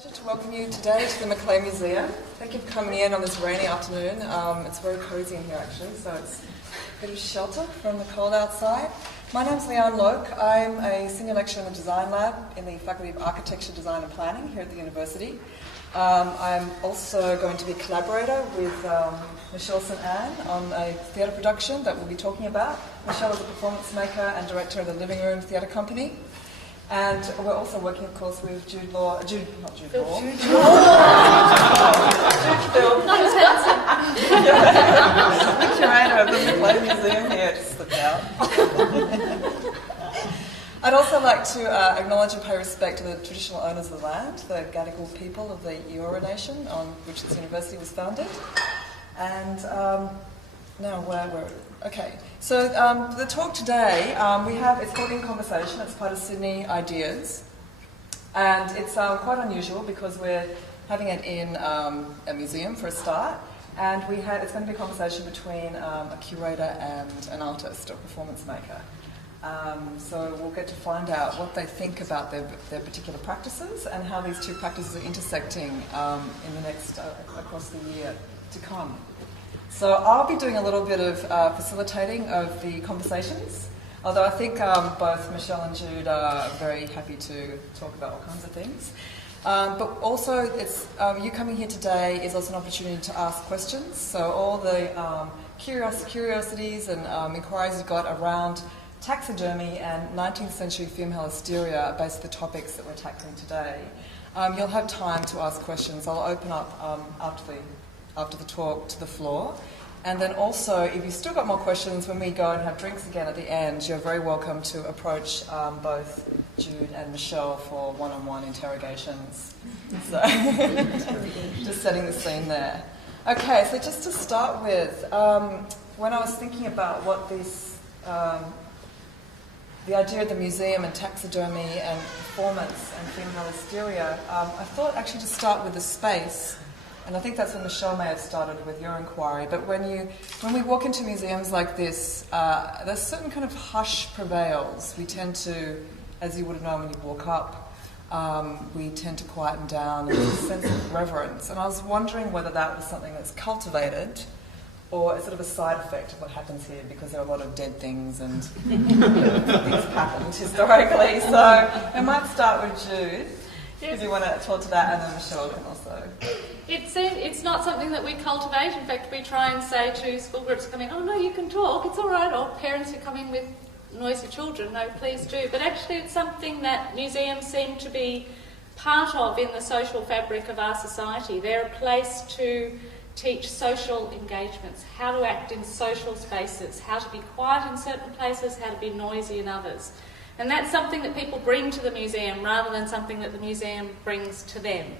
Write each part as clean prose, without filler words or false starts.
Pleasure to welcome you today to the Macleay Museum. Thank you for coming in on this rainy afternoon. It's very cosy in here actually, so it's a bit of shelter from the cold outside. My name's Loke. I'm a senior lecturer in the Design Lab in the Faculty of Architecture, Design and Planning here at the university. I'm also going to be a collaborator with Michelle St. Anne on a theatre production that we'll be talking about. Michelle is a performance maker and director of the Living Room Theatre Company. And we're also working, of course, with Jude Philp. Jude Philp. Curator of the Macleay Museum here, just slipped out. I'd also like to acknowledge and pay respect to the traditional owners of the land, the Gadigal people of the Eora Nation, on which this university was founded. And now okay. So the talk today, it's called In Conversation. It's part of Sydney Ideas. And it's quite unusual because we're having it in a museum for a start. And it's going to be a conversation between a curator and an artist or performance maker. So we'll get to find out what they think about their particular practices and how these two practices are intersecting in the next, across the year to come. So I'll be doing a little bit of facilitating of the conversations, although I think both Michelle and Jude are very happy to talk about all kinds of things. But also, you coming here today is also an opportunity to ask questions. So all the curiosities and inquiries you've got around taxidermy and 19th century female hysteria are basically the topics that we're tackling today. You'll have time to ask questions. I'll open up after the talk to the floor. And then also, if you've still got more questions when we go and have drinks again at the end, you're very welcome to approach both Jude and Michelle for one-on-one interrogations. So, just setting the scene there. Okay, so just to start with, when I was thinking about what the idea of the museum and taxidermy and performance and female hysteria, I thought actually to start with the space. And I think that's when Michelle may have started with your inquiry. But when we walk into museums like this, there's a certain kind of hush prevails. We tend to, as you would have known when you walk up, we tend to quieten down and there's a sense of reverence. And I was wondering whether that was something that's cultivated or it's sort of a side effect of what happens here because there are a lot of dead things and things happened historically. So I might start with Jude. Yes. If you want to talk to that, and then Michelle can also. It's not something that we cultivate. In fact, we try and say to school groups coming, oh no, you can talk, it's all right. Or parents who come in with noisy children, no, please do. But actually it's something that museums seem to be part of in the social fabric of our society. They're a place to teach social engagements, how to act in social spaces, how to be quiet in certain places, how to be noisy in others. And that's something that people bring to the museum rather than something that the museum brings to them.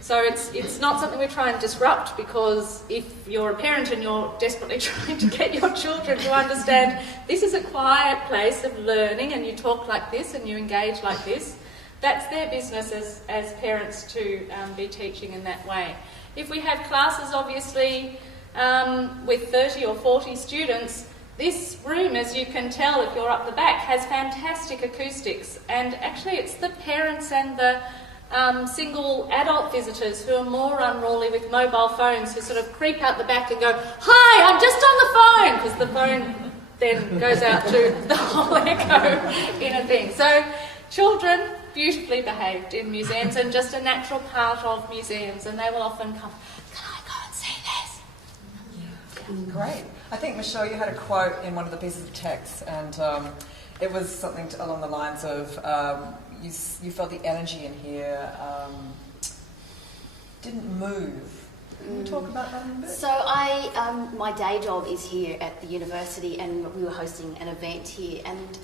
So it's not something we try and disrupt, because if you're a parent and you're desperately trying to get your children to understand this is a quiet place of learning and you talk like this and you engage like this, that's their business as parents to be teaching in that way. If we have classes, obviously, with 30 or 40 students, this room, as you can tell if you're up the back, has fantastic acoustics, and actually it's the parents and the single adult visitors who are more unruly with mobile phones, who sort of creep out the back and go, "Hi, I'm just on the phone," because the phone then goes out to the whole echo in a thing. So children, beautifully behaved in museums and just a natural part of museums, and they will often come, "Can I go and see this?" Yeah. Great. I think, Michelle, you had a quote in one of the pieces of text, and it was something along the lines of you felt the energy in here didn't move. Can you talk about that a little bit? So my day job is here at the university, and we were hosting an event here, and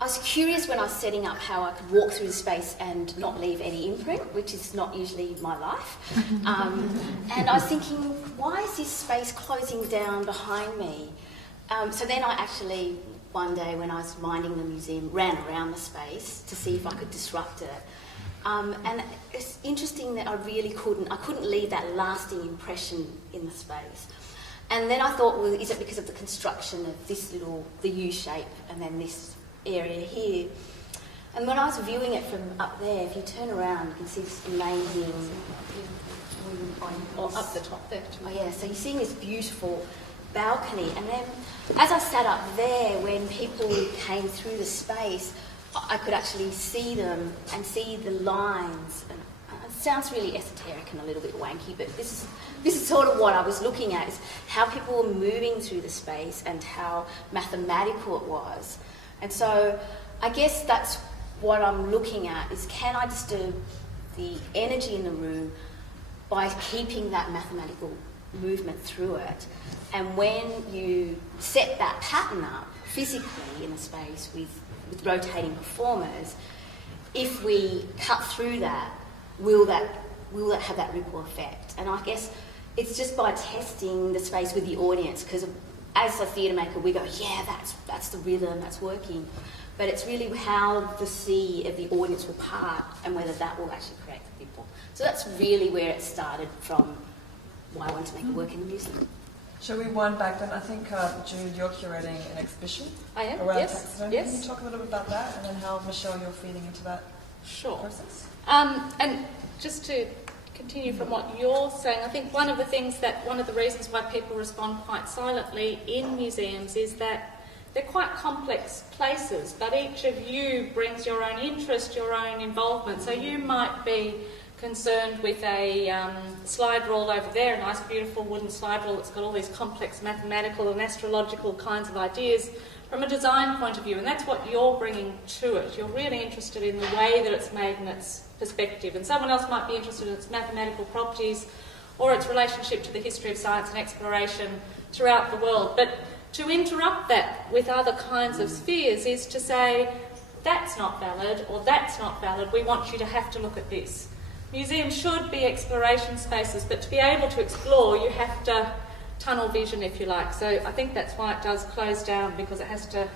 I was curious when I was setting up how I could walk through the space and not leave any imprint, which is not usually my life. And I was thinking, why is this space closing down behind me? So then I actually, one day when I was minding the museum, ran around the space to see if I could disrupt it. And it's interesting that I couldn't leave that lasting impression in the space. And then I thought, well, is it because of the construction of the U shape and then this area here? And when I was viewing it from up there, if you turn around, you can see this amazing... Or up the top there. Oh yeah, so you're seeing this beautiful balcony, and then as I sat up there, when people came through the space, I could actually see them and see the lines. And it sounds really esoteric and a little bit wanky, but this is sort of what I was looking at, is how people were moving through the space and how mathematical it was. And so I guess that's what I'm looking at, is can I disturb the energy in the room by keeping that mathematical movement through it. And when you set that pattern up physically in a space with rotating performers, if we cut through that, will that have that ripple effect? And I guess it's just by testing the space with the audience, because as a theatre maker we go, yeah, that's the rhythm, that's working. But it's really how the sea of the audience will part and whether that will actually create the people. So that's really where it started from, why I wanted to make it work in the museum. Shall we wind back then? I think, Jude, you're curating an exhibition around taxidermy. Yes. Can you talk a little bit about that, and then how, Michelle, you're feeding into that process? And just to continue from what you're saying, I think one of the reasons why people respond quite silently in museums is that they're quite complex places, but each of you brings your own interest, your own involvement. So you might be concerned with a slide rule over there, a nice beautiful wooden slide rule that's got all these complex mathematical and astrological kinds of ideas from a design point of view, and that's what you're bringing to it. You're really interested in the way that it's made and its perspective, and someone else might be interested in its mathematical properties or its relationship to the history of science and exploration throughout the world. But to interrupt that with other kinds of spheres is to say, that's not valid, or that's not valid, we want you to have to look at this. Museums should be exploration spaces, but to be able to explore, you have to tunnel vision, if you like. So I think that's why it does close down, because it has to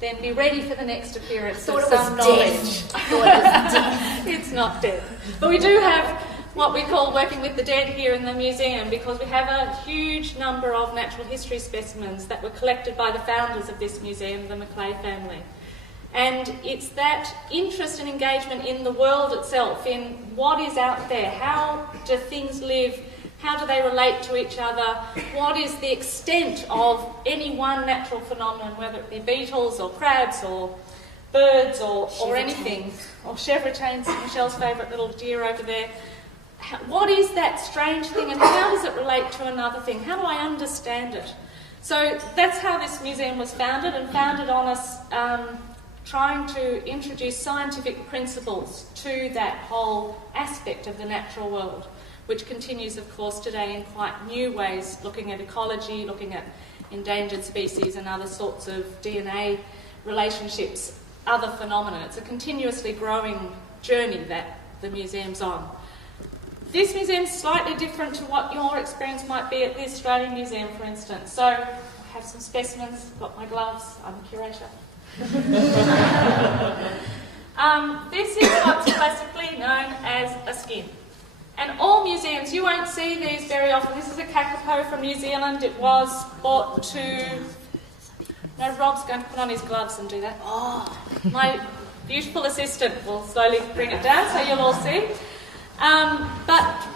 then be ready for the next appearance of some knowledge. I thought it was dead. It's not dead. But we do have what we call working with the dead here in the museum, because we have a huge number of natural history specimens that were collected by the founders of this museum, the Macleay family. And it's that interest and engagement in the world itself, in what is out there, how do things live, how do they relate to each other, what is the extent of any one natural phenomenon, whether it be beetles or crabs or birds or anything, or chevrotains, Michelle's favourite little deer over there. What is that strange thing, and how does it relate to another thing? How do I understand it? So that's how this museum was founded, and founded on us trying to introduce scientific principles to that whole aspect of the natural world, which continues, of course, today in quite new ways, looking at ecology, looking at endangered species and other sorts of DNA relationships, other phenomena. It's a continuously growing journey that the museum's on. This museum's slightly different to what your experience might be at the Australian Museum, for instance. So I have some specimens, got my gloves, I'm a curator. This is what's classically known as a skin. And all museums, you won't see these very often. This is a kakapo from New Zealand. It was bought to... No, Rob's going to put on his gloves and do that. Oh, my beautiful assistant will slowly bring it down so you'll all see. But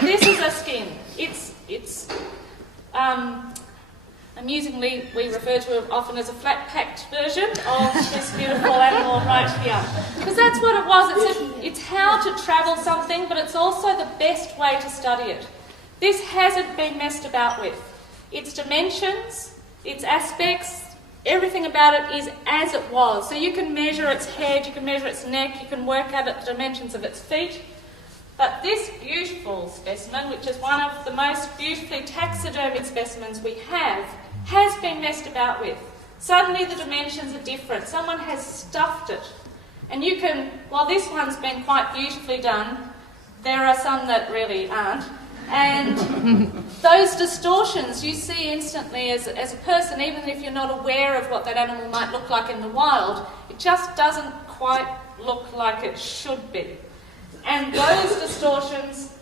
this is a skin. It's amusingly, we refer to it often as a flat-packed version of this beautiful animal right here. Because that's what it was. It's how to travel something, but it's also the best way to study it. This hasn't been messed about with. Its dimensions, its aspects, everything about it is as it was. So you can measure its head, you can measure its neck, you can work out the dimensions of its feet. But this beautiful specimen, which is one of the most beautifully taxidermied specimens we have, has been messed about with. Suddenly the dimensions are different. Someone has stuffed it. And you can, while this one's been quite beautifully done, there are some that really aren't. And those distortions you see instantly as a person, even if you're not aware of what that animal might look like in the wild, it just doesn't quite look like it should be. And those distortions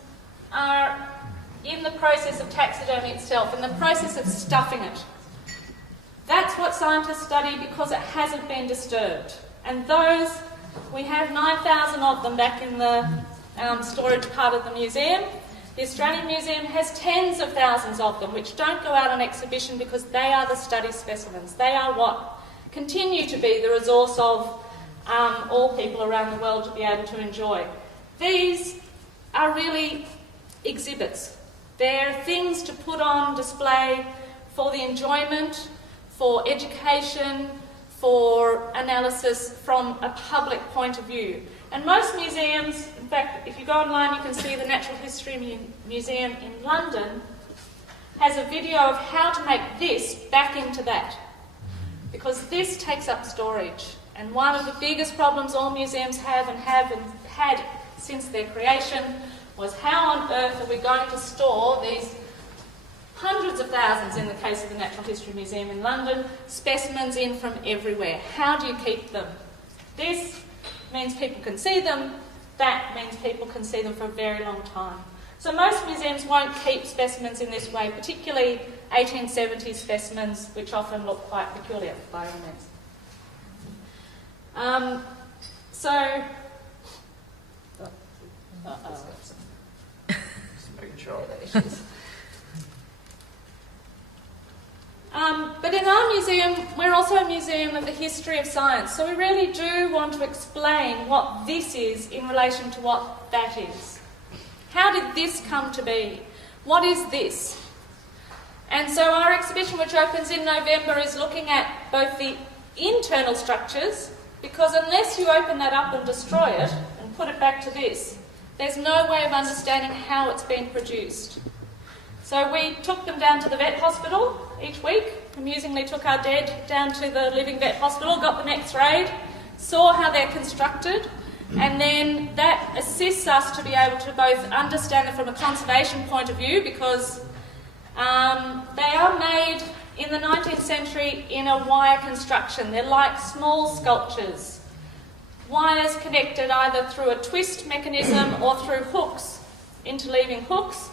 are in the process of taxidermy itself, in the process of stuffing it. That's what scientists study because it hasn't been disturbed. And those, we have 9,000 of them back in the storage part of the museum. The Australian Museum has tens of thousands of them, which don't go out on exhibition because they are the study specimens. They are what continue to be the resource of all people around the world to be able to enjoy. These are really exhibits. They're things to put on display for the enjoyment, for education, for analysis from a public point of view. And most museums, in fact, if you go online you can see the Natural History Museum in London has a video of how to make this back into that. Because this takes up storage. And one of the biggest problems all museums have and had since their creation was how on earth are we going to store these hundreds of thousands, in the case of the Natural History Museum in London, specimens in from everywhere. How do you keep them? This means people can see them. That means people can see them for a very long time. So most museums won't keep specimens in this way, particularly 1870s specimens, which often look quite peculiar by all means. Just making sure. But in our museum, we're also a museum of the history of science, so we really do want to explain what this is in relation to what that is. How did this come to be? What is this? And so our exhibition, which opens in November, is looking at both the internal structures, because unless you open that up and destroy it and put it back to this, there's no way of understanding how it's been produced. So we took them down to the vet hospital each week, amusingly took our dead down to the living vet hospital, got them x-rayed, saw how they're constructed, and then that assists us to be able to both understand it from a conservation point of view, because they are made in the 19th century in a wire construction. They're like small sculptures. Wires connected either through a twist mechanism or through hooks, interleaving hooks,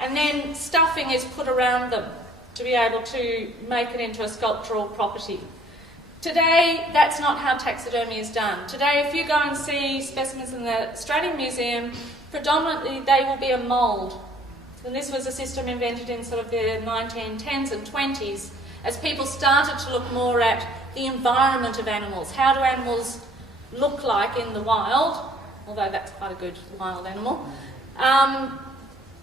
and then stuffing is put around them to be able to make it into a sculptural property. Today, that's not how taxidermy is done. Today, if you go and see specimens in the Australian Museum, predominantly they will be a mould. And this was a system invented in sort of the 1910s and 20s as people started to look more at the environment of animals. How do animals look like in the wild? Although that's quite a good wild animal.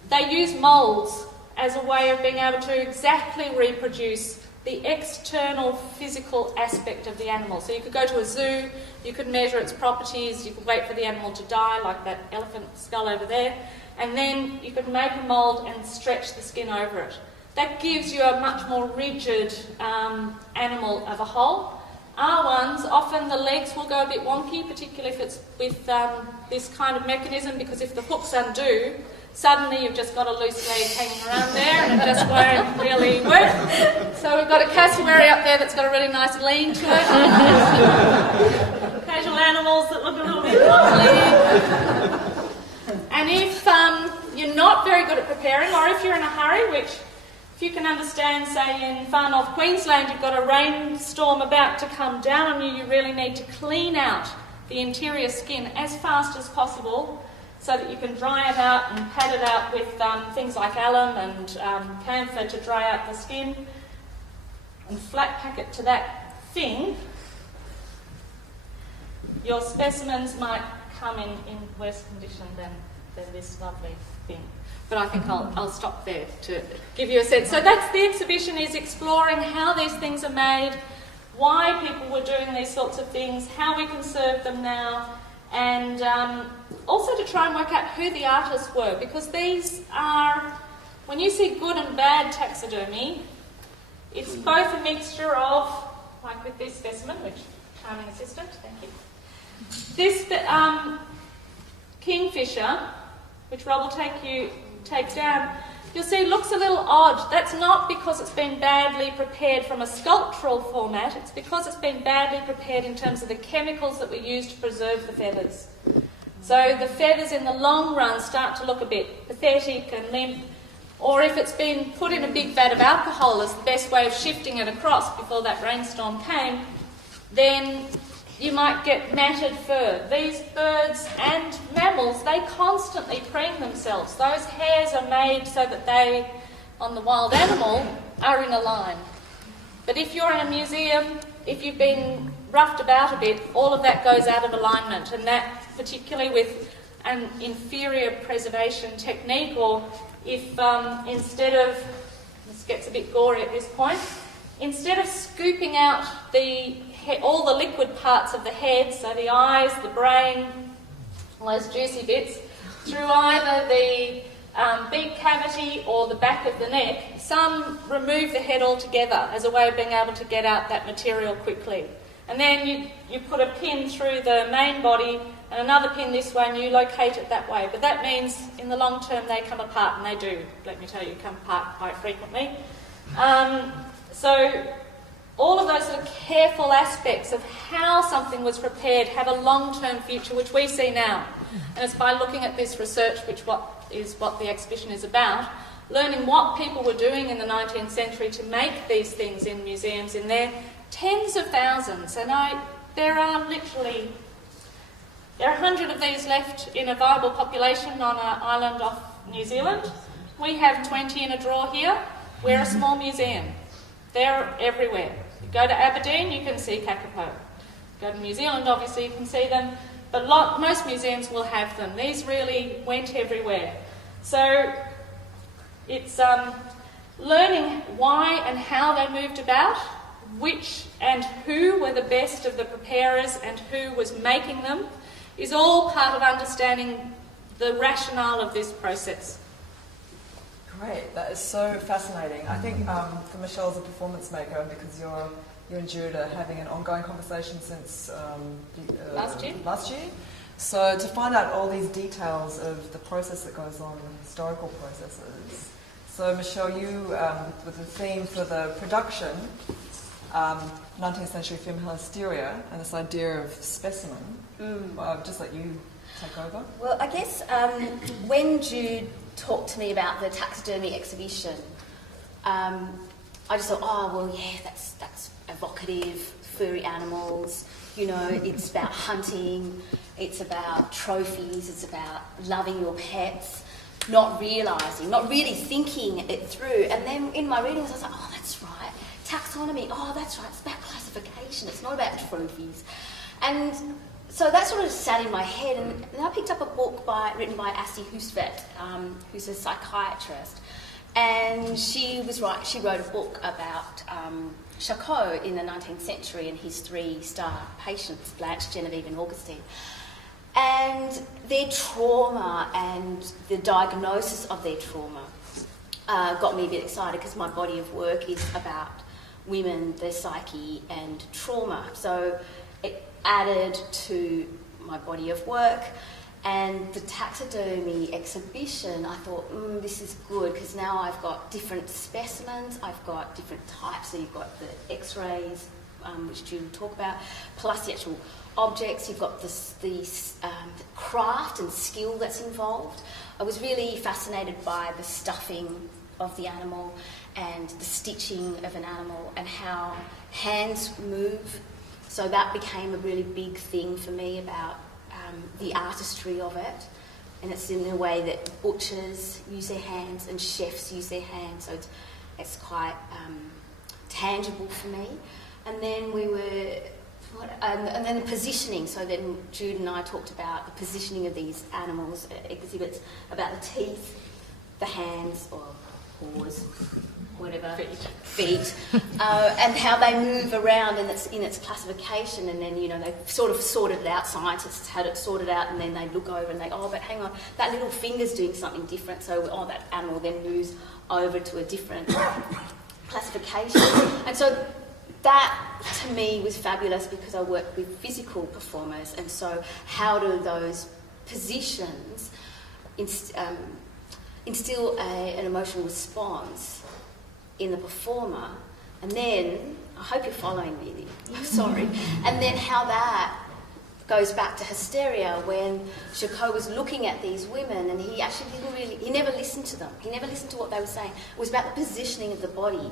They use moulds as a way of being able to exactly reproduce the external physical aspect of the animal. So you could go to a zoo, you could measure its properties, you could wait for the animal to die, like that elephant skull over there, and then you could make a mould and stretch the skin over it. That gives you a much more rigid animal of a whole. Our ones, often the legs will go a bit wonky, particularly if it's with this kind of mechanism, because if the hooks undo, suddenly you've just got a loose leg hanging around there and it just won't really work. So we've got a cassowary up there that's got a really nice lean to it. Occasional animals that look a little bit wobbly. And if you're not very good at preparing, or if you're in a hurry, which if you can understand, say in far north Queensland, you've got a rainstorm about to come down on you, you really need to clean out the interior skin as fast as possible, so that you can dry it out and pad it out with things like alum and camphor to dry out the skin, and flat pack it to that thing. Your specimens might come in worse condition than this lovely thing. But I think I'll stop there to give you a sense. So that's the exhibition, is exploring how these things are made, why people were doing these sorts of things, how we conserve them now, and also to try and work out who the artists were, because these are, when you see good and bad taxidermy, it's both a mixture of, like with this specimen, which, charming assistant, thank you. This kingfisher, which Rob will take down, you'll see looks a little odd. That's not because it's been badly prepared from a sculptural format, it's because it's been badly prepared in terms of the chemicals that we use to preserve the feathers. So the feathers in the long run start to look a bit pathetic and limp, or if it's been put in a big vat of alcohol as the best way of shifting it across before that rainstorm came, then you might get matted fur. These birds and mammals, they constantly preen themselves. Those hairs are made so that they, on the wild animal, are in a line. But if you're in a museum, if you've been roughed about a bit, all of that goes out of alignment, and that particularly with an inferior preservation technique, or if instead of, this gets a bit gory at this point, instead of scooping out all the liquid parts of the head, so the eyes, the brain, all those juicy bits, through either the beak cavity or the back of the neck, some remove the head altogether as a way of being able to get out that material quickly. And then you put a pin through the main body and another pin this way, and you locate it that way. But that means in the long term they come apart, and they do, let me tell you, come apart quite frequently. So all of those sort of careful aspects of how something was prepared have a long-term future, which we see now. And it's by looking at this research, which is what the exhibition is about, learning what people were doing in the 19th century to make these things in museums in their tens of thousands. And there are 100 of these left in a viable population on an island off New Zealand. We have 20 in a drawer here. We're a small museum. They're everywhere. You go to Aberdeen, you can see kakapo. Go to New Zealand, obviously, you can see them. But most museums will have them. These really went everywhere. So it's learning why and how they moved about, which and who were the best of the preparers and who was making them, is all part of understanding the rationale of this process. Great, that is so fascinating. I think for Michelle as a performance maker, and because you and Jude are having an ongoing conversation since last year. So to find out all these details of the process that goes on, historical processes. So Michelle, you, with the theme for the production, 19th century female hysteria, and this idea of specimen, just let you take over. Well, I guess when Jude talked to me about the taxidermy exhibition, I just thought, oh, well, yeah, that's evocative, furry animals, you know, it's about hunting, it's about trophies, it's about loving your pets, not really thinking it through. And then in my readings, I was like, oh, that's right, taxonomy, oh, that's right, it's about classification, it's not about trophies. And so that sort of sat in my head, and then I picked up a book written by Assi Husvet, who's a psychiatrist, and she wrote a book about Charcot in the 19th century and his 3-star patients, Blanche, Genevieve and Augustine. And their trauma and the diagnosis of their trauma got me a bit excited, because my body of work is about women, their psyche and trauma. So it added to my body of work. And the taxidermy exhibition, I thought, this is good, because now I've got different specimens, I've got different types. So you've got the X-rays, which Jude will talk about, plus the actual objects. You've got the craft and skill that's involved. I was really fascinated by the stuffing of the animal and the stitching of an animal and how hands move. So that became a really big thing for me about the artistry of it, and it's in the way that butchers use their hands and chefs use their hands, so it's quite tangible for me. And then and then the positioning. So then Jude and I talked about the positioning of these animals, exhibits about the teeth, the hands or paws, whatever, feet, and how they move around in its classification. And then, you know, they sort of sorted it out. Scientists had it sorted out, and then they look over and but hang on, that little finger's doing something different. So that animal then moves over to a different classification. And so that to me was fabulous, because I work with physical performers, and so how do those positions instill an emotional response in the performer? And then, I hope you're following me, sorry, and then how that goes back to hysteria, when Charcot was looking at these women and he actually he never listened to them, he never listened to what they were saying. It was about the positioning of the body,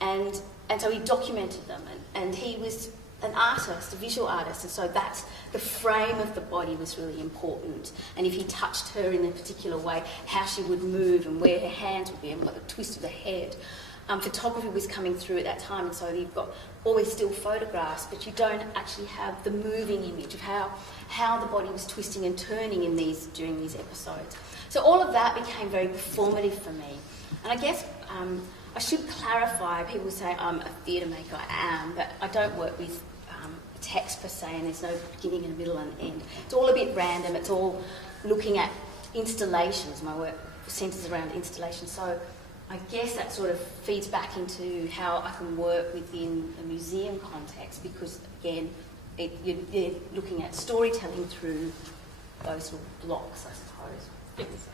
and so he documented them, and he was an artist, a visual artist, and so that's the frame of the body was really important. And if he touched her in a particular way, how she would move and where her hands would be and what the twist of the head. Photography was coming through at that time, and so you've got always still photographs, but you don't actually have the moving image of how the body was twisting and turning during these episodes. So all of that became very performative for me. And I guess I should clarify, people say I'm a theatre maker, I am, but I don't work with text per se, and there's no beginning and middle and end. It's all a bit random, it's all looking at installations. My work centres around installations, so I guess that sort of feeds back into how I can work within a museum context, because again, you're looking at storytelling through those little blocks, I suppose. Yes.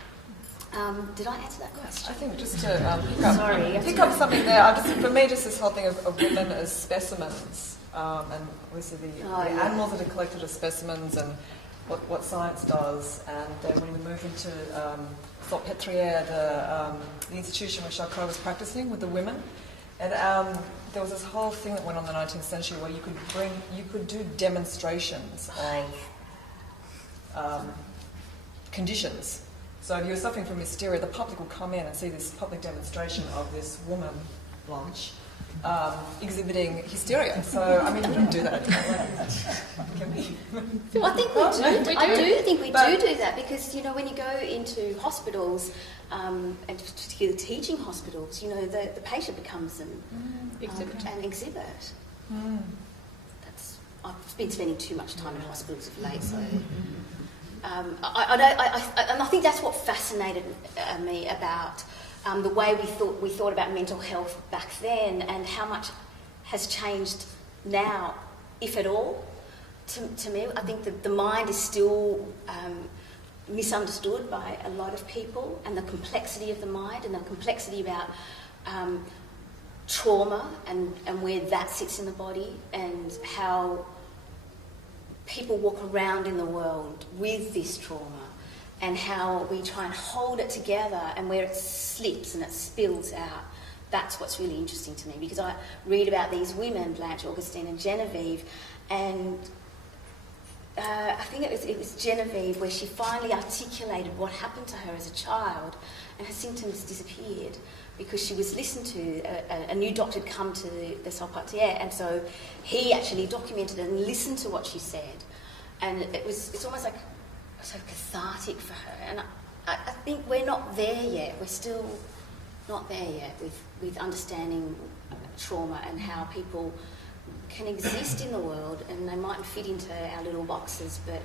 Did I answer that question? I think just to pick up something there, for me, just this whole thing of women as specimens, and obviously the animals that are collected as specimens, and what science does, and then when we move into Salpêtrière, the institution where Charcot was practicing with the women, and there was this whole thing that went on in the 19th century where you could do demonstrations of conditions. So if you were suffering from hysteria, the public will come in and see this public demonstration of this woman, Blanche, exhibiting hysteria. So, I mean, we don't do that anymore. I think we do. I do think we do that, because, you know, when you go into hospitals, and particularly teaching hospitals, you know, the patient becomes an exhibit. I've been spending too much time in hospitals of late, so... and I think that's what fascinated me about the way we thought about mental health back then, and how much has changed now, if at all. To me, I think that the mind is still misunderstood by a lot of people, and the complexity of the mind, and the complexity about trauma and where that sits in the body, and how people walk around in the world with this trauma, and how we try and hold it together, and where it slips and it spills out. That's what's really interesting to me, because I read about these women, Blanche, Augustine and Genevieve, and I think it was Genevieve where she finally articulated what happened to her as a child, and her symptoms disappeared because she was listened to. A new doctor had come to the Salpêtrière, and so he actually documented and listened to what she said, and it's almost like so cathartic for her. And I think we're not there yet. We're still not there yet with understanding trauma and how people can exist in the world, and they mightn't fit into our little boxes, but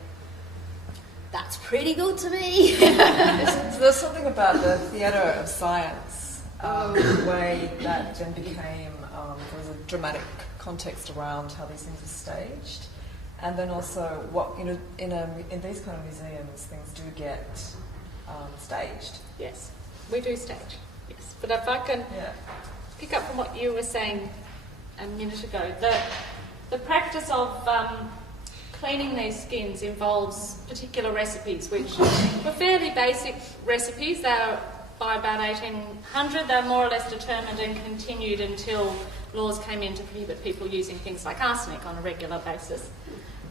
that's pretty good to me. So there's something about the theatre of science, the way that then became, there was a dramatic context around how these things are staged, and then also what, you know, in these kind of museums, things do get staged. Yes, we do stage. Yes, but if I can pick up from what you were saying a minute ago, the practice of cleaning these skins involves particular recipes, which were fairly basic recipes. They were, by about 1800, they were more or less determined and continued until laws came in to prohibit people using things like arsenic on a regular basis.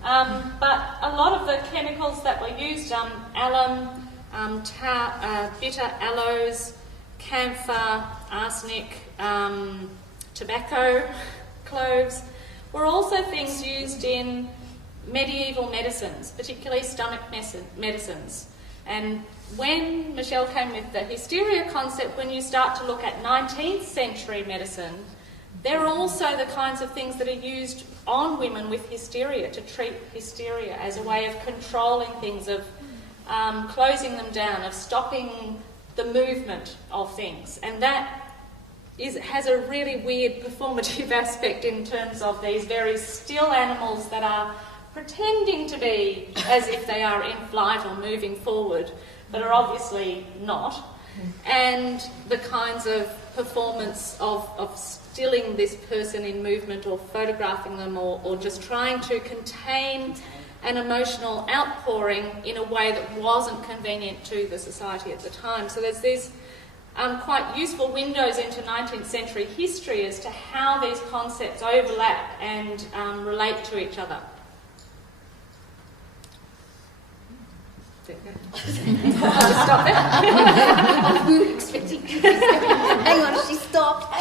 But a lot of the chemicals that were used, alum, bitter aloes, camphor, arsenic, tobacco, cloves, were also things used in medieval medicines, particularly stomach medicines. And when Michelle came with the hysteria concept, when you start to look at 19th century medicine, there are also the kinds of things that are used on women with hysteria to treat hysteria as a way of controlling things, of closing them down, of stopping the movement of things. And that has a really weird performative aspect in terms of these very still animals that are pretending to be as if they are in flight or moving forward, but are obviously not. And the kinds of performance of stilling this person in movement, or photographing them, or just trying to contain an emotional outpouring in a way that wasn't convenient to the society at the time. So there's this quite useful windows into 19th century history as to how these concepts overlap and relate to each other. I'll just stop there. I was expecting. Hang on, she stopped.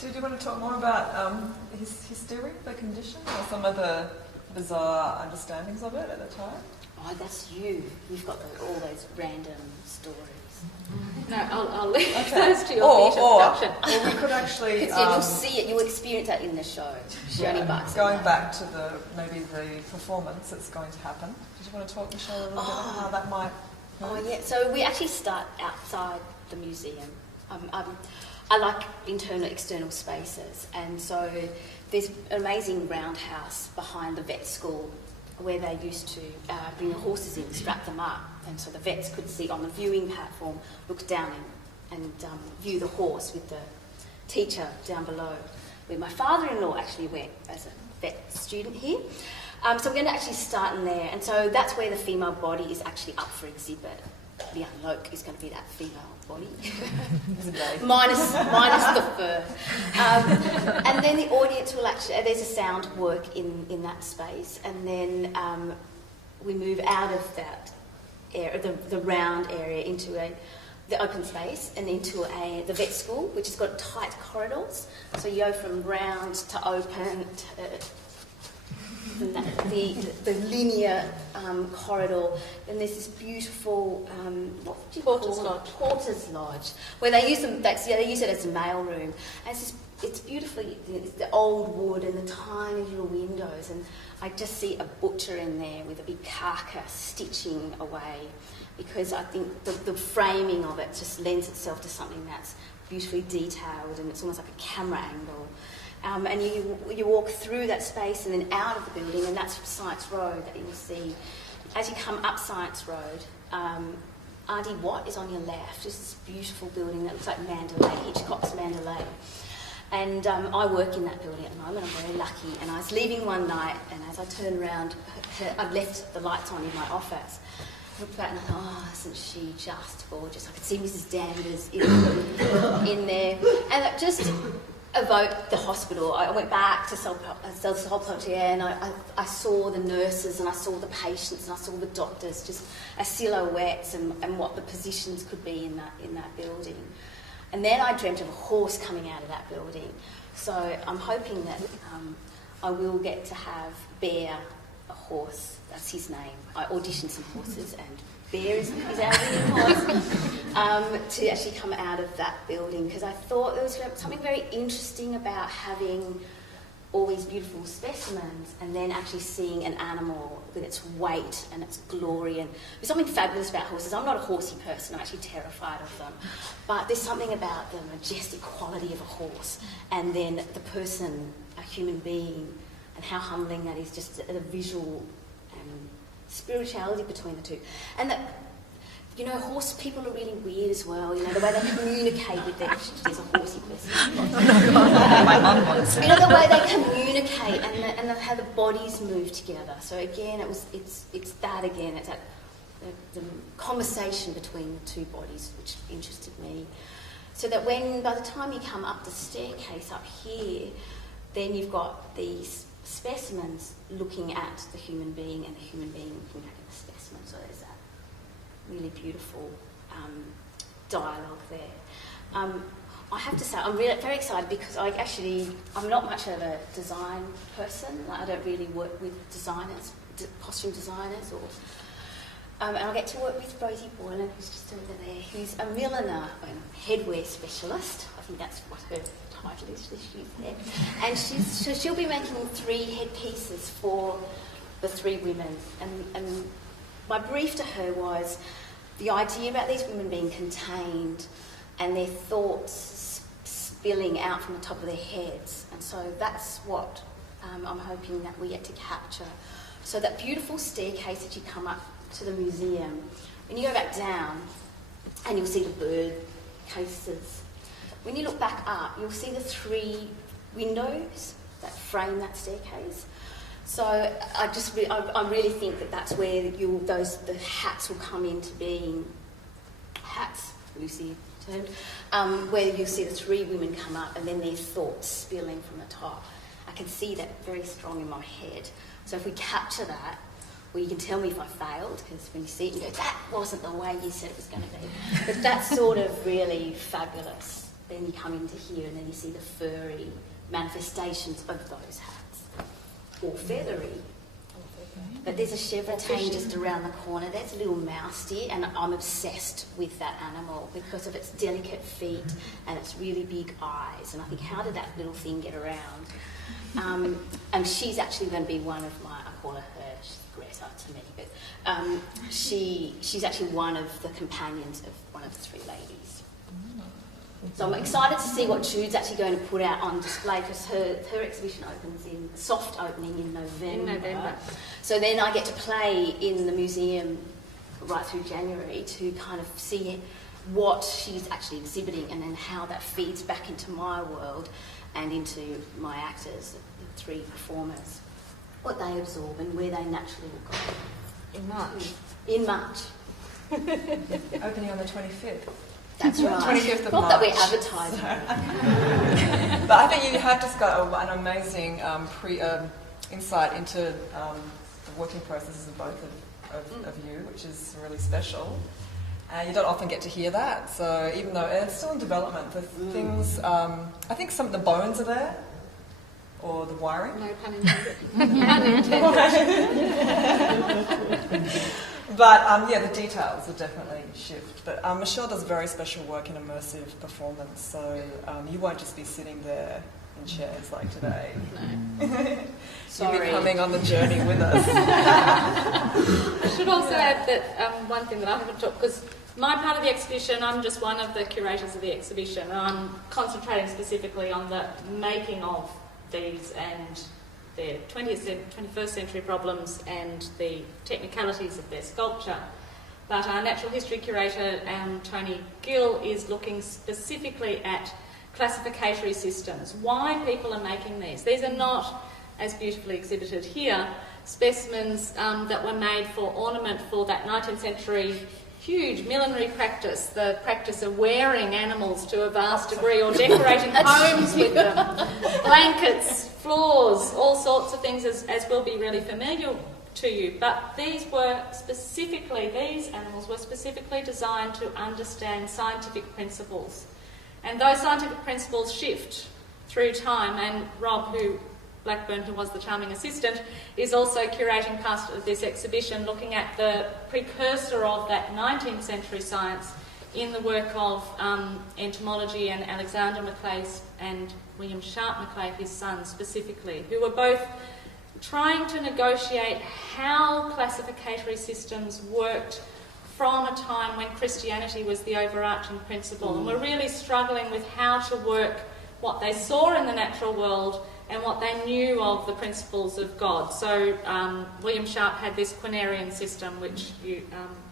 Did you want to talk more about hysteria, the condition, or some of the bizarre understandings of it at the time? Oh, that's you. You've got all those random stories. No, I'll leave those to your theatre production. Or we could actually... you'll see it, you'll experience that in the show. Going back to the performance that's going to happen. Did you want to talk, Michelle, a little bit about how that might... Oh, yeah. So we actually start outside the museum. I like internal, external spaces. And so there's an amazing roundhouse behind the vet school where they used to bring the horses in, strap them up. And so the vets could see on the viewing platform, look down and view the horse with the teacher down below, where my father-in-law actually went as a vet student here. So we're going to actually start in there. And so that's where the female body is actually up for exhibit. Lian Loke is going to be that female body. minus the fur. And then the audience will actually... There's a sound work in that space. And then we move out of that area, the round area, into the open space and into the vet school, which has got tight corridors. So you go from round to open to... the linear corridor, and there's this beautiful Porter's Lodge, where they use them. They use it as a mail room, and it's beautifully the old wood and the tiny little windows, and I just see a butcher in there with a big carcass stitching away, because I think the framing of it just lends itself to something that's beautifully detailed, and it's almost like a camera angle. And you walk through that space and then out of the building, and that's Science Road that you will see. As you come up Science Road, Auntie Watt is on your left. It's this beautiful building that looks like Mandalay, Hitchcock's Mandalay. And I work in that building at the moment. I'm very lucky. And I was leaving one night, and as I turned around, I'd left the lights on in my office. I looked back and I thought, oh, isn't she just gorgeous? I could see Mrs. Danvers in there. And it just... evoked the hospital. I went back to Solpottier, and I saw the nurses and I saw the patients and I saw the doctors, just as silhouettes and what the positions could be in that building. And then I dreamt of a horse coming out of that building. So I'm hoping that I will get to have Bear, a horse, that's his name. I auditioned some horses, and Bear is our winning horse, to actually come out of that building, because I thought there was something very interesting about having all these beautiful specimens and then actually seeing an animal with its weight and its glory. And there's something fabulous about horses. I'm not a horsey person, I'm actually terrified of them. But there's something about the majestic quality of a horse and then the person, a human being, and how humbling that is, just the visual spirituality between the two. And that, you know, horse people are really weird as well. You know, the way they communicate with there's a horsey person. You know, the way they communicate and how the bodies move together. So again, it's that again. It's that the conversation between the two bodies which interested me. So that by the time you come up the staircase up here, then you've got these specimens looking at the human being and the human being looking at the specimen. So there's that really beautiful dialogue there. I have to say I'm really very excited because I'm not much of a design person. Like, I don't really work with designers, costume designers, and I get to work with Rosie Boylan, who's just over there, who's a milliner and headwear specialist. I think that's what her title is, she's there. And she'll be making 3 headpieces for the 3 women. And my brief to her was the idea about these women being contained and their thoughts spilling out from the top of their heads. And so that's what I'm hoping that we get to capture. So that beautiful staircase that you come up to the museum, when you go back down and you'll see the bird cases, when you look back up, you'll see the 3 windows that frame that staircase. So I really think that that's where the hats will come into being hats, Lucy termed, where you see the three women come up and then their thoughts spilling from the top. I can see that very strong in my head. So if we capture that, well, you can tell me if I failed, because when you see it, you go, that wasn't the way you said it was going to be. But that's sort of really fabulous. Then you come into here and then you see the furry manifestations of those hats. Or feathery. But there's a chevrotain just around the corner. That's a little mouse deer, and I'm obsessed with that animal because of its delicate feet and its really big eyes. And I think, how did that little thing get around? And she's actually going to be one of my, I call her, she's Greta to me, but she's actually one of the companions of one of the three ladies. So I'm excited to see what Jude's actually going to put out on display, because her exhibition opens in soft opening in November. So then I get to play in the museum right through January to kind of see what she's actually exhibiting and then how that feeds back into my world and into my actors, the three performers, what they absorb and where they naturally will go. In March. In March. Opening on the 25th. That's right. 25th of Not March. that we're advertising. But I think you have just got an amazing insight into the working processes of both of you, which is really special. You don't often get to hear that. So even though it's still in development, the things, I think some of the bones are there, or the wiring. No pun intended. But yeah, the details will definitely shift. But Michelle does very special work in immersive performance, so you won't just be sitting there in chairs like today. No. You'll be coming on the journey with us. I should also add that one thing that I haven't talked, because my part of the exhibition, I'm just one of the curators of the exhibition, and I'm concentrating specifically on the making of these and their 21st century problems and the technicalities of their sculpture. But our natural history curator, Tony Gill, is looking specifically at classificatory systems. Why people are making these. These are not, as beautifully exhibited here, specimens that were made for ornament for that 19th century huge millinery practice, the practice of wearing animals to a vast degree or decorating homes with them, blankets, floors, all sorts of things, as will be really familiar to you. But these animals were specifically designed to understand scientific principles. And those scientific principles shift through time, and Rob, Blackburn, who was the charming assistant, is also curating part of this exhibition, looking at the precursor of that 19th century science in the work of entomology and Alexander Macleay and William Sharp Macleay, his son specifically, who were both trying to negotiate how classificatory systems worked from a time when Christianity was the overarching principle, and were really struggling with how to work what they saw in the natural world and what they knew of the principles of God. So William Sharp had this quinarian system, which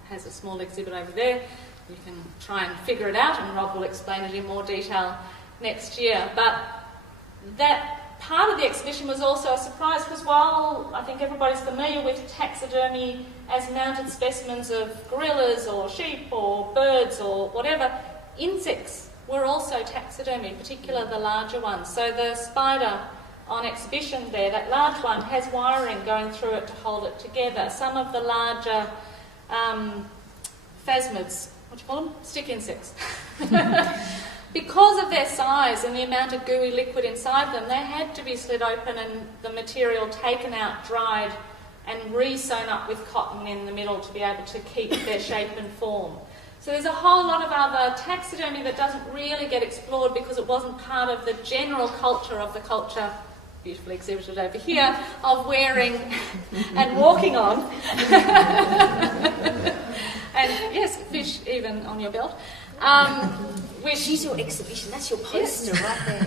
has a small exhibit over there. You can try and figure it out, and Rob will explain it in more detail next year. But that part of the exhibition was also a surprise, because while I think everybody's familiar with taxidermy as mounted specimens of gorillas or sheep or birds or whatever, insects were also taxidermy, particularly the larger ones. So the spider on exhibition there, that large one, has wiring going through it to hold it together. Some of the larger phasmids, what do you call them? Stick insects. Because of their size and the amount of gooey liquid inside them, they had to be slit open and the material taken out, dried, and re-sewn up with cotton in the middle to be able to keep their shape and form. So there's a whole lot of other taxidermy that doesn't really get explored because it wasn't part of the general culture of the culture, beautifully exhibited over here, of wearing and walking on. And yes, fish even on your belt. Which is your exhibition, that's your poster right there.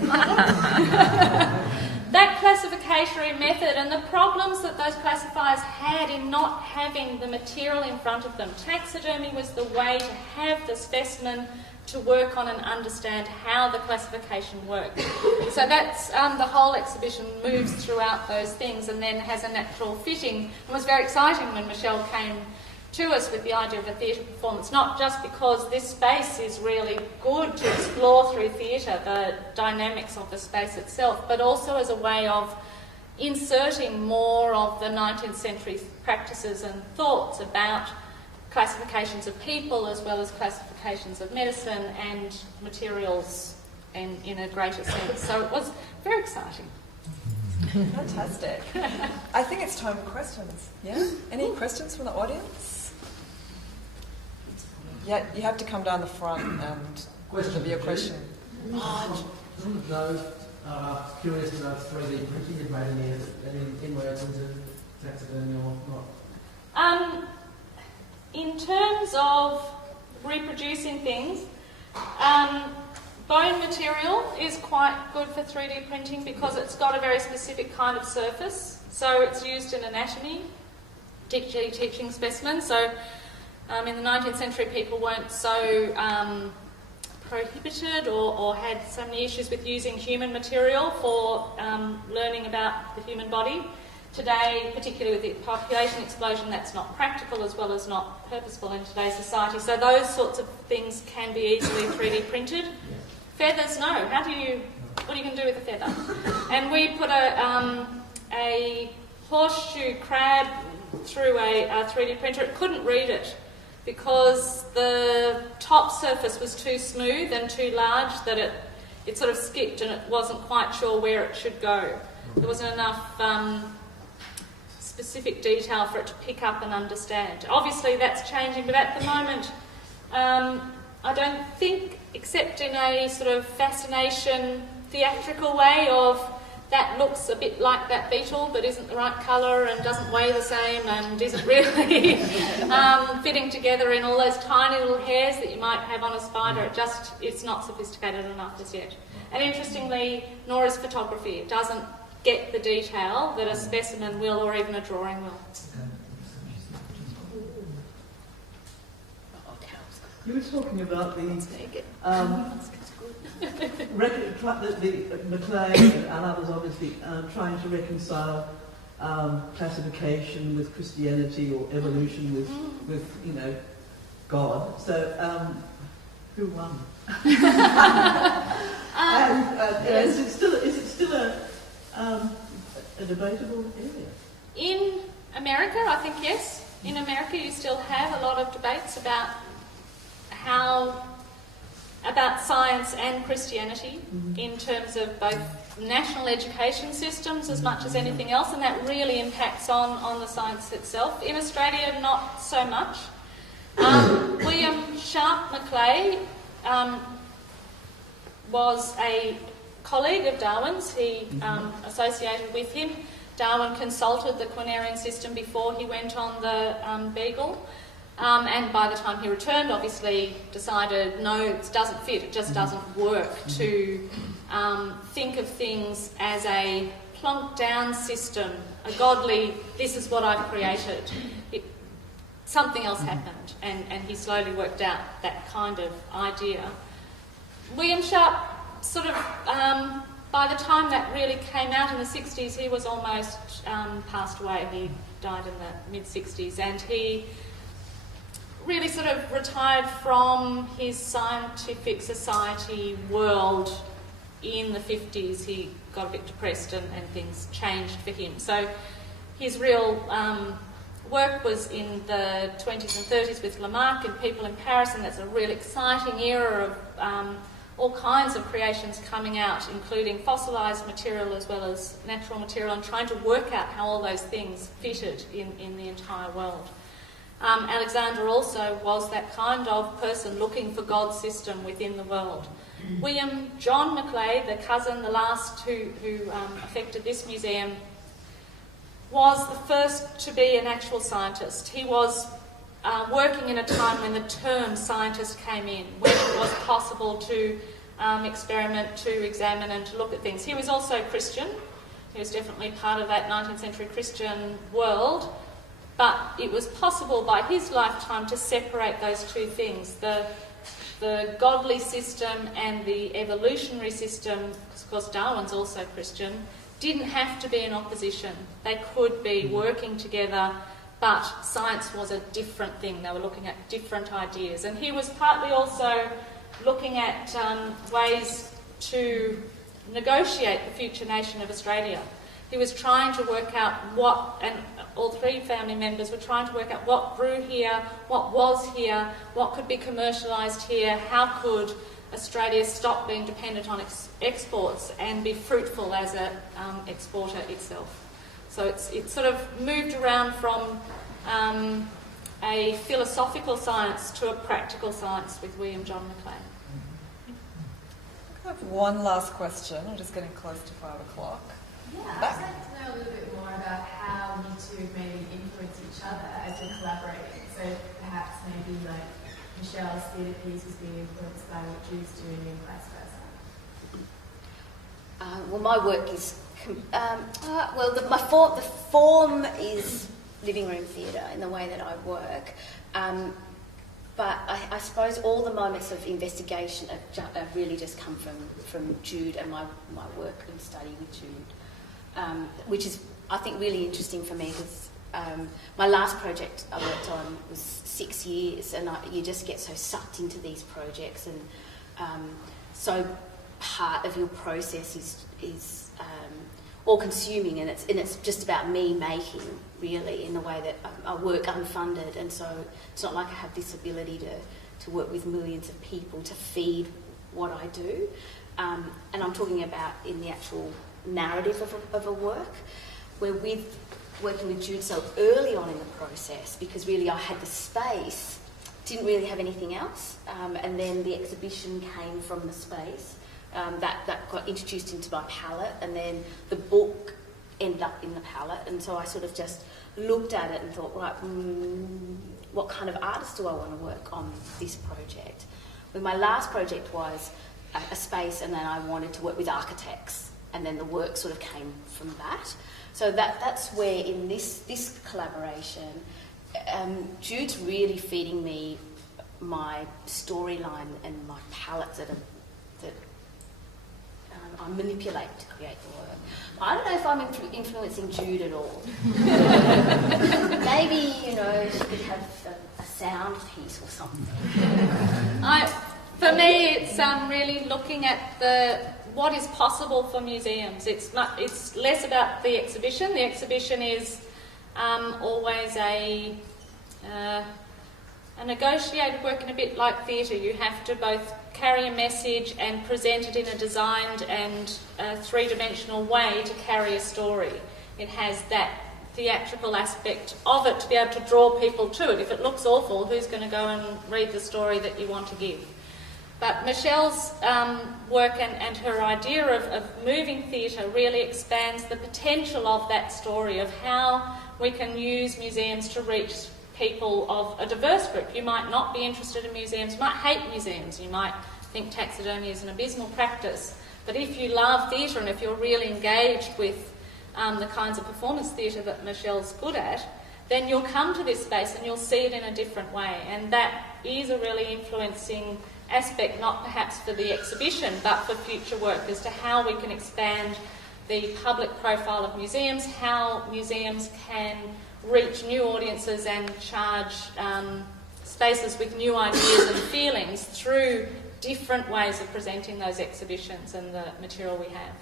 That classification method and the problems that those classifiers had in not having the material in front of them. Taxidermy was the way to have the specimen to work on and understand how the classification worked. So that's the whole exhibition moves throughout those things and then has a natural fitting. It was very exciting when Michelle came to us with the idea of a theatre performance, not just because this space is really good to explore through theatre, the dynamics of the space itself, but also as a way of inserting more of the 19th century practices and thoughts about classifications of people as well as classifications of medicine and materials in a greater sense. So it was very exciting. Fantastic. I think it's time for questions. Yeah? Any questions from the audience? Yeah, you have to come down the front and give your question. Curious to know if 3D printing had made any inroads into taxidermy or not. In terms of reproducing things, bone material is quite good for 3D printing because it's got a very specific kind of surface. So it's used in anatomy, teaching specimens. So in the 19th century, people weren't so prohibited or had so many issues with using human material for learning about the human body. Today, particularly with the population explosion, that's not practical as well as not purposeful in today's society. So those sorts of things can be easily 3D printed. Feathers, no. What are you going to do with a feather? And we put a horseshoe crab through a 3D printer. It couldn't read it because the top surface was too smooth and too large that it sort of skipped and it wasn't quite sure where it should go. There wasn't enough specific detail for it to pick up and understand. Obviously that's changing, but at the moment I don't think, except in a sort of fascination theatrical way of that looks a bit like that beetle but isn't the right colour and doesn't weigh the same and isn't really fitting together in all those tiny little hairs that you might have on a spider. It's not sophisticated enough as yet. And interestingly, nor is photography. It doesn't get the detail that a specimen will or even a drawing will. You were talking about the Macleay and others obviously trying to reconcile classification with Christianity or evolution with God. So who won? Is it still a debatable area? In America, I think yes. In America, you still have a lot of debates about science and Christianity in terms of both national education systems as much as anything else, and that really impacts on the science itself. In Australia, not so much. William Sharp Macleay was a colleague of Darwin's. He associated with him. Darwin consulted the quinarian system before he went on the Beagle. And by the time he returned, obviously decided, no, it doesn't fit, it just doesn't work to think of things as a plonked down system, a godly, this is what I've created. Something else happened, and he slowly worked out that kind of idea. William Sharp sort of, by the time that really came out in the 60s, he was almost passed away. He died in the mid-60s, and he really sort of retired from his scientific society world in the 50s. He got a bit depressed and things changed for him. So his real work was in the 20s and 30s with Lamarck and people in Paris, and that's a really exciting era of all kinds of creations coming out, including fossilised material as well as natural material, and trying to work out how all those things fitted in the entire world. Alexander also was that kind of person looking for God's system within the world. William John Macleay, the cousin, the last who affected this museum, was the first to be an actual scientist. He was working in a time when the term scientist came in, when it was possible to experiment, to examine and to look at things. He was also Christian. He was definitely part of that 19th century Christian world. But it was possible by his lifetime to separate those two things, the godly system and the evolutionary system, because of course Darwin's also Christian, didn't have to be in opposition. They could be working together but science was a different thing. They were looking at different ideas. And he was partly also looking at ways to negotiate the future nation of Australia. He was trying to work out what, and all three family members were trying to work out what grew here, what was here, what could be commercialised here, how could Australia stop being dependent on exports and be fruitful as an exporter itself. So it's sort of moved around from a philosophical science to a practical science with William John Macleay. I have one last question. I'm just getting close to 5 o'clock. Yeah, I'd like to know a little bit more about how you two maybe influence each other as you're collaborating. So perhaps maybe like Michelle's theatre piece was being influenced by what Jude's doing and vice versa. Well, my work is the form is living room theatre in the way that I work. But I suppose all the moments of investigation have really just come from Jude and my work and study with Jude, which is, I think, really interesting for me because my last project I worked on was 6 years, and you just get so sucked into these projects, and so part of your process is all-consuming, and it's just about me making, really, in the way that I work unfunded, and so it's not like I have this ability to work with millions of people to feed what I do. And I'm talking about in the actual narrative of a work. We're working with Jude so early on in the process because really I had the space, didn't really have anything else, and then the exhibition came from the space. That got introduced into my palette, and then the book ended up in the palette, and so I sort of just looked at it and thought, right, what kind of artist do I want to work on this project? Well, my last project was a space, and then I wanted to work with architects, and then the work sort of came from that. So that's where in this collaboration, Jude's really feeding me my storyline and my palettes that I manipulate to create the work. I don't know if I'm influencing Jude at all. Maybe, she could have a sound piece or something. For me, it's really looking at what is possible for museums. It's less about the exhibition. The exhibition is always a negotiated work, in a bit like theatre. You have to both carry a message and present it in a designed and three-dimensional way to carry a story. It has that theatrical aspect of it to be able to draw people to it. If it looks awful, who's going to go and read the story that you want to give? But Michelle's work and her idea of moving theatre really expands the potential of that story, of how we can use museums to reach people of a diverse group. You might not be interested in museums, you might hate museums, you might think taxidermy is an abysmal practice, but if you love theatre and if you're really engaged with the kinds of performance theatre that Michelle's good at, then you'll come to this space and you'll see it in a different way, and that is a really influencing aspect, not perhaps for the exhibition but for future work, as to how we can expand the public profile of museums, how museums can reach new audiences and charge spaces with new ideas and feelings through different ways of presenting those exhibitions and the material we have.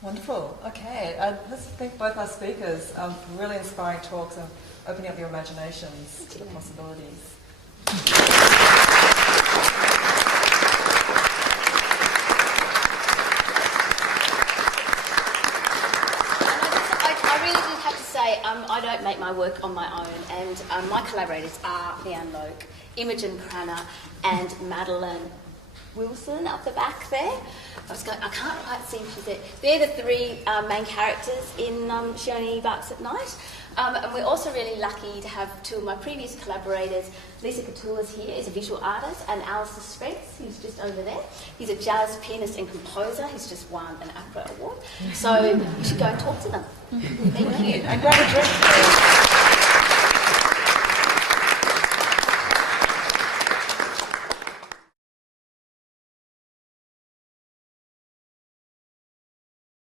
Wonderful. Okay, let's thank both our speakers for really inspiring talks and opening up your imaginations to the possibilities. I don't make my work on my own, and my collaborators are Lian, Loke, Imogen Cranner, and Madeline Wilson up the back there. I can't quite see if she's there. They're the three main characters in She Only Barks at Night. And we're also really lucky to have two of my previous collaborators. Lisa Couture's here is a visual artist, and Alistair Spence, who's just over there. He's a jazz pianist and composer. He's just won an APRA award. So you should go and talk to them. Thank you. And grab a drink.